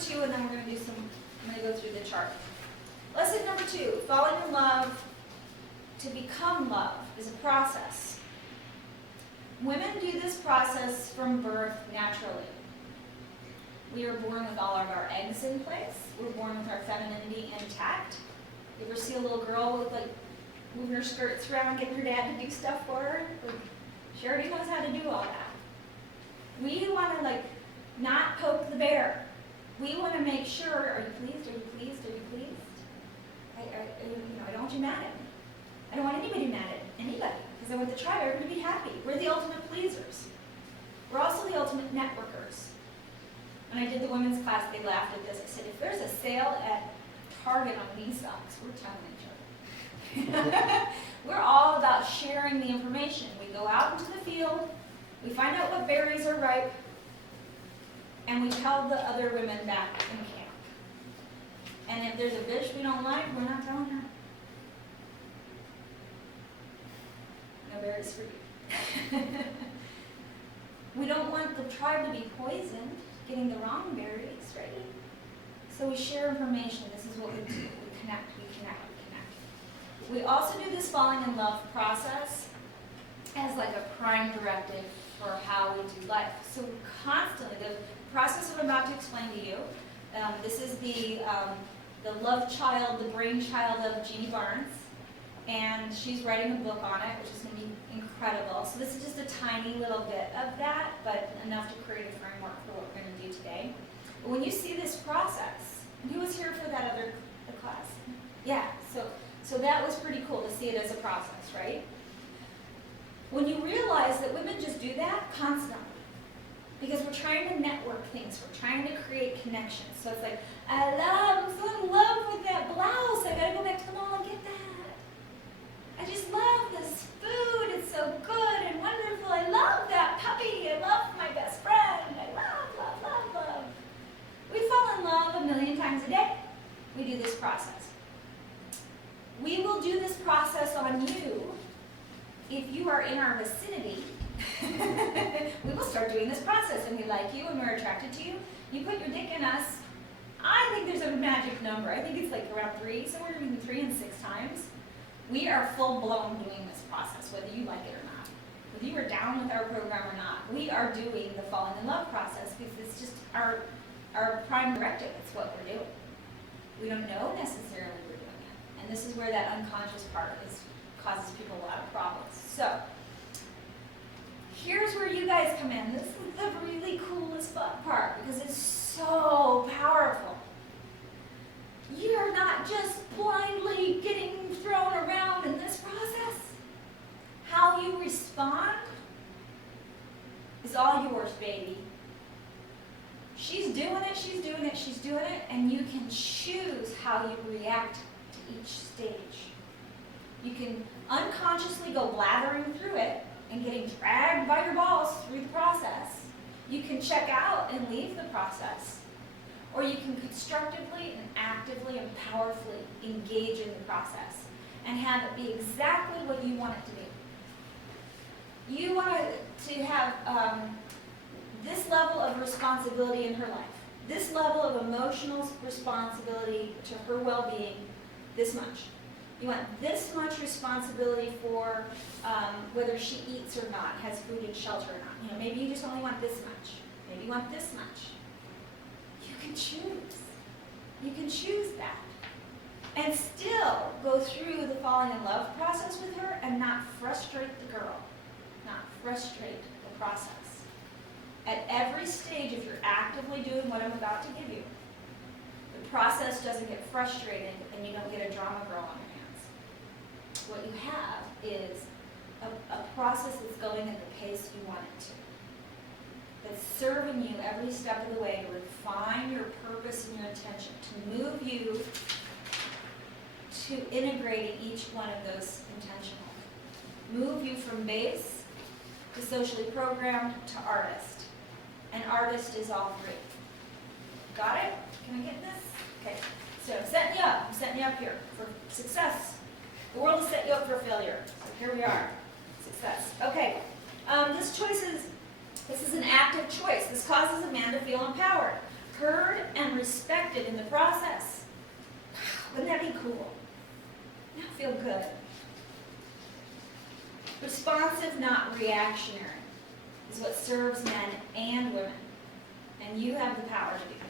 2, and then we're going to do some, I'm going to go through the chart. Lesson number 2, falling in love to become love is a process. Women do this process from birth naturally. We are born with all of our eggs in place. We're born with our femininity intact. You ever see a little girl with like moving her skirts around, getting her dad to do stuff for her? Like, she already knows how to do all that. We want to like not poke the bear. We want to make sure, are you pleased? Are you pleased? Are you pleased? I don't want you mad at me. I don't want anybody mad at anybody because I want the tribe everybody to be happy. We're the ultimate pleasers. We're also the ultimate networkers. When I did the women's class, they laughed at this. I said, if there's a sale at Target on these socks, we're telling each other. We're all about sharing the information. We go out into the field, we find out what berries are ripe, and we tell the other women back in camp. And if there's a bitch we don't like, we're not telling her. No berries for you. We don't want the tribe to be poisoned, getting the wrong berries, right? So we share information. This is what we do. We connect, we connect, we connect. We also do this falling in love process as like a prime directive for how we do life. So constantly, the process I'm about to explain to you, this is the love child, the brainchild of Jeannie Barnes, and she's writing a book on it, which is going to be incredible. So this is just a tiny little bit of that, but enough to create a framework for what we're going to do today. But when you see this process, and who was here for that other class? Yeah, so that was pretty cool to see it as a process, right? When you realize that women just do that constantly, because we're trying to network things, we're trying to create connections. So it's like, I'm so in love with that blouse, I gotta go back to the mall and get that. I just love this food, it's so good and wonderful. I love that puppy, I love my best friend, I love, love, love, love. We fall in love a million times a day. We do this process. We will do this process on you if you are in our vicinity. We will start doing this process and we like you and we're attracted to you. You put your dick in us. I think there's a magic number. I think it's like around 3, somewhere between 3 and 6 times. We are full-blown doing this process, whether you like it or not. Whether you are down with our program or not, we are doing the falling in love process because it's just our prime directive. It's what we're doing. We don't know necessarily we're doing it. And this is where that unconscious part causes people a lot of problems. So, here's where you guys come in. This is the really coolest part because it's so powerful. You're not just blindly getting thrown around in this process. How you respond is all yours, baby. She's doing it, she's doing it, she's doing it, and you can choose how you react to each stage. You can unconsciously go blathering through it and getting dragged by your balls through the process. You can check out and leave the process. Or you can constructively and actively and powerfully engage in the process and have it be exactly what you want it to be. You want to have this level of responsibility in her life, this level of emotional responsibility to her well-being, this much. You want this much responsibility for whether she eats or not, has food and shelter or not. Maybe you just only want this much. Maybe you want this much. You can choose. You can choose that. And still go through the falling in love process with her and not frustrate the girl. Not frustrate the process. At every stage, if you're actively doing what I'm about to give you, the process doesn't get frustrated and you don't get a drama girl on your hands. What you have is a process that's going at the pace you want it to. That's serving you every step of the way to refine your purpose and your intention, to move you to integrating each one of those intentionally. Move you from base to socially programmed to artist. And artist is all 3. Got it? Can I get this? Okay. So I'm setting you up. I'm setting you up here for success. The world has set you up for failure. So here we are. Success. Okay. This is an active choice. This causes a man to feel empowered. heard and respected in the process. Wouldn't that be cool? That feel good. Responsive, not reactionary, is what serves men and women. And you have the power to do that.